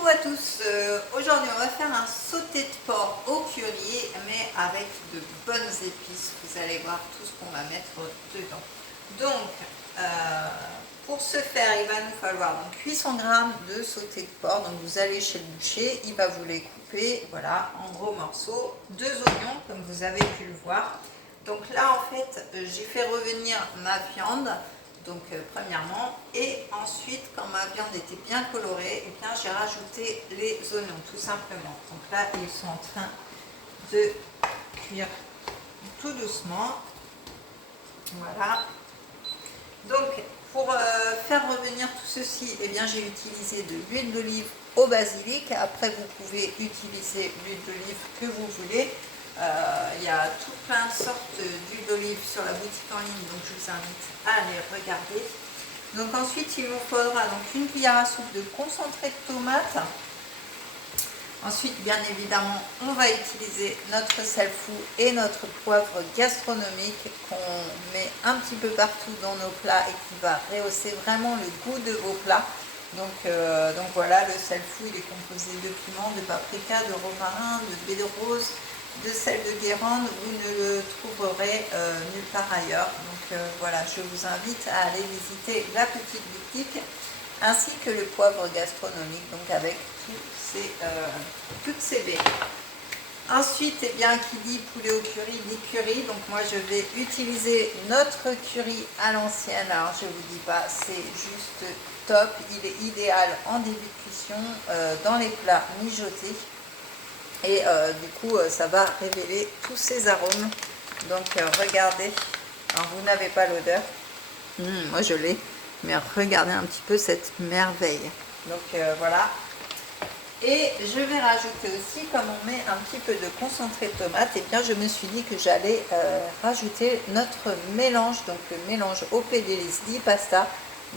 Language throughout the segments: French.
Coucou à tous, aujourd'hui on va faire un sauté de porc au curry mais avec de bonnes épices, vous allez voir tout ce qu'on va mettre dedans. Donc pour ce faire il va nous falloir donc 800 g de sauté de porc, donc vous allez chez le boucher, il va vous les couper voilà, en gros morceaux, 2 oignons comme vous avez pu le voir. Donc là en fait j'ai fait revenir ma viande. Donc premièrement, et ensuite quand ma viande était bien colorée, eh bien j'ai rajouté les oignons tout simplement. Donc là ils sont en train de cuire tout doucement. Voilà. Donc pour faire revenir tout ceci, eh bien j'ai utilisé de l'huile d'olive au basilic. Après vous pouvez utiliser l'huile d'olive que vous voulez. Il y a tout plein de sortes d'huile d'olive sur la boutique en ligne, donc je vous invite à aller regarder. Donc ensuite il nous faudra donc une cuillère à soupe de concentré de tomate. Ensuite bien évidemment on va utiliser notre sel fou et notre poivre gastronomique qu'on met un petit peu partout dans nos plats et qui va rehausser vraiment le goût de vos plats. Donc voilà, le sel fou il est composé de piment, de paprika, de romarin, de baie de rose, de sel de Guérande. Vous ne le trouverez nulle part ailleurs. Donc voilà, je vous invite à aller visiter la petite boutique ainsi que le poivre gastronomique, donc avec toutes ces baies. Ensuite, eh bien, qui dit poulet au curry dit curry. Donc moi je vais utiliser notre curry à l'ancienne. Alors je vous dis pas, c'est juste top. Il est idéal en début de cuisson dans les plats mijotés. Et du coup ça va révéler tous ces arômes. Donc regardez, alors vous n'avez pas l'odeur, moi je l'ai, mais regardez un petit peu cette merveille. Donc voilà. Et je vais rajouter aussi, comme on met un petit peu de concentré de tomate, et bien je me suis dit que j'allais rajouter notre mélange, donc le mélange OP Délice di Pasta.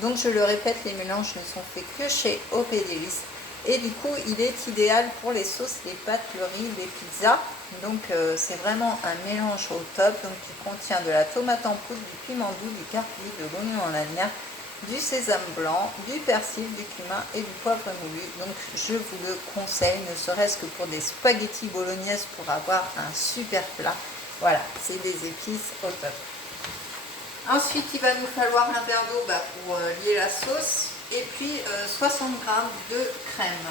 Donc je le répète, les mélanges ne sont faits que chez OP Délice. Et du coup, il est idéal pour les sauces, les pâtes, le riz, les pizzas. Donc c'est vraiment un mélange au top, donc qui contient de la tomate en poudre, du piment doux, du carpi, de l'oignon en lanière, du sésame blanc, du persil, du cumin et du poivre moulu. Donc je vous le conseille, ne serait-ce que pour des spaghettis bolognaises, pour avoir un super plat. Voilà, c'est des épices au top. Ensuite, il va nous falloir un verre d'eau pour lier la sauce. Et puis 60 g de crème,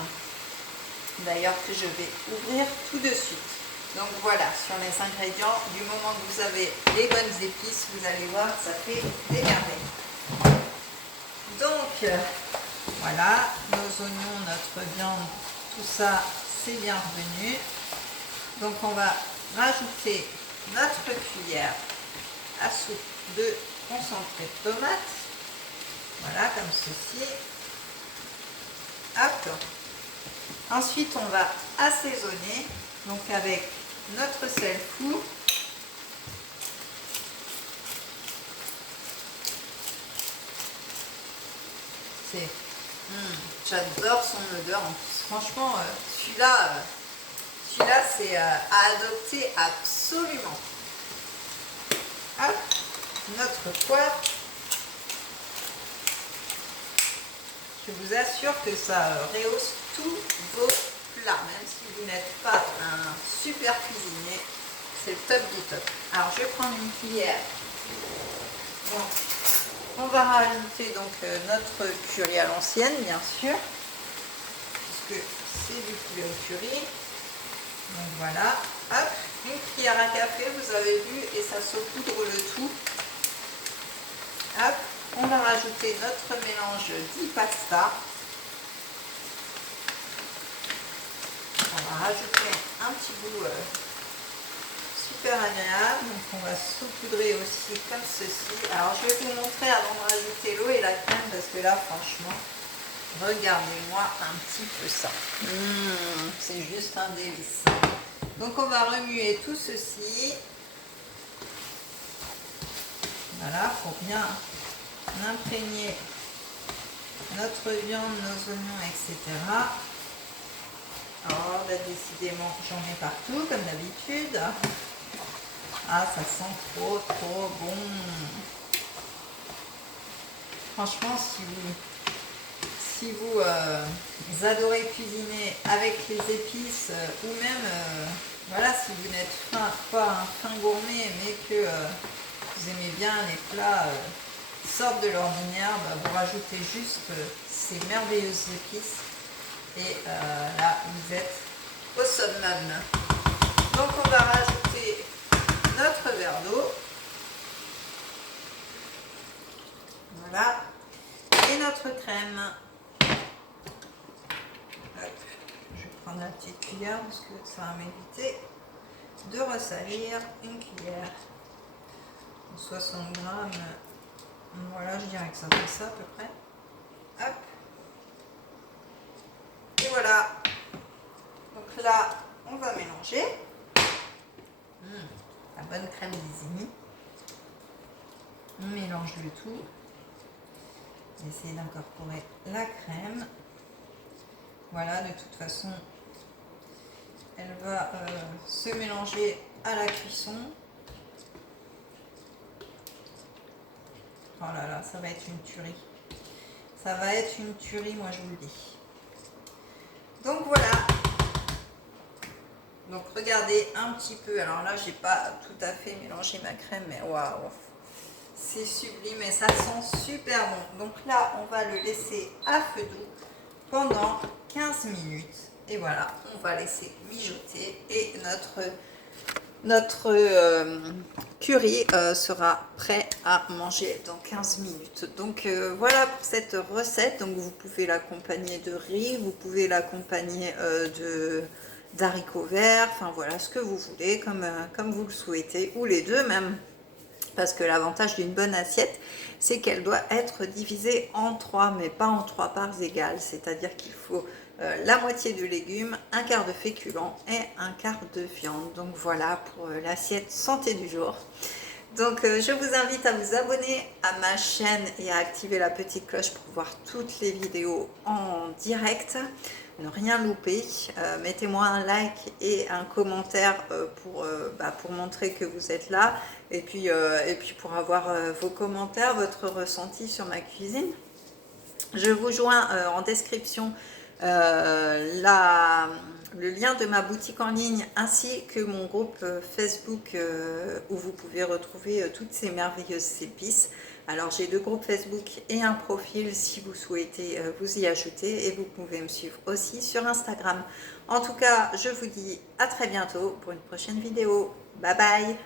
d'ailleurs que je vais ouvrir tout de suite. Donc voilà, sur les ingrédients, du moment que vous avez les bonnes épices, vous allez voir, ça fait des merveilles. Donc voilà, nos oignons, notre viande, tout ça, c'est bien revenu. Donc on va rajouter notre cuillère à soupe de concentré de tomate. Voilà, comme ceci. Hop. Ensuite, on va assaisonner donc avec notre sel fou. J'adore son odeur. En plus, franchement, celui-là, c'est à adopter absolument. Hop, notre poivre. Je vous assure que ça rehausse tous vos plats, même si vous n'êtes pas un super cuisinier, c'est le top du top. Alors je vais prendre une cuillère. Donc, on va rajouter donc notre curry à l'ancienne, bien sûr, puisque c'est du poulet au curry. Donc voilà, hop, une cuillère à café, vous avez vu, et ça saupoudre le tout. Hop. On va rajouter notre mélange di pasta. On va rajouter un petit goût super agréable. Donc on va saupoudrer aussi comme ceci. Alors je vais vous montrer avant de rajouter l'eau et la crème parce que là franchement, regardez-moi un petit peu ça. C'est juste un délice. Donc on va remuer tout ceci. Voilà, pour bien imprégner notre viande, nos oignons, etc. Alors là, décidément, j'en ai partout, comme d'habitude. Ah, ça sent trop bon. Franchement, si si vous adorez cuisiner avec les épices ou même voilà, si vous n'êtes pas un fin gourmet mais que vous aimez bien les plats sortent de l'ordinaire, bah, vous rajoutez juste ces merveilleuses épices et là vous êtes au summum. Donc on va rajouter notre verre d'eau, voilà, et notre crème. Hop. Je vais prendre la petite cuillère parce que ça va m'éviter de ressalir une cuillère. 60 grammes, voilà, je dirais que ça fait ça à peu près. Hop. Et voilà. Donc là, on va mélanger. La bonne crème d'Isigny. On mélange le tout. Essayez d'incorporer la crème. Voilà, de toute façon, elle va se mélanger à la cuisson. Oh là là, ça va être une tuerie. Ça va être une tuerie, moi je vous le dis. Donc voilà. Donc regardez un petit peu. Alors là, j'ai pas tout à fait mélangé ma crème, mais waouh, c'est sublime et ça sent super bon. Donc là, on va le laisser à feu doux pendant 15 minutes. Et voilà, on va laisser mijoter et notre curry sera prêt à manger dans 15 minutes. Donc voilà pour cette recette. Donc vous pouvez l'accompagner de riz, vous pouvez l'accompagner d'haricots verts, enfin voilà ce que vous voulez comme vous le souhaitez, ou les deux même. Parce que l'avantage d'une bonne assiette, c'est qu'elle doit être divisée en 3, mais pas en 3 parts égales. C'est-à-dire qu'il faut la moitié de légumes, un quart de féculents et un quart de viande. Donc voilà pour l'assiette santé du jour. Donc je vous invite à vous abonner à ma chaîne et à activer la petite cloche pour voir toutes les vidéos en direct. Ne rien louper. Mettez-moi un like et un commentaire pour montrer que vous êtes là. Et puis pour avoir vos commentaires, votre ressenti sur ma cuisine. Je vous joins en description le lien de ma boutique en ligne ainsi que mon groupe Facebook où vous pouvez retrouver toutes ces merveilleuses épices. Alors j'ai 2 groupes Facebook et un profil si vous souhaitez vous y ajouter, et vous pouvez me suivre aussi sur Instagram. En tout cas, je vous dis à très bientôt pour une prochaine vidéo. Bye bye!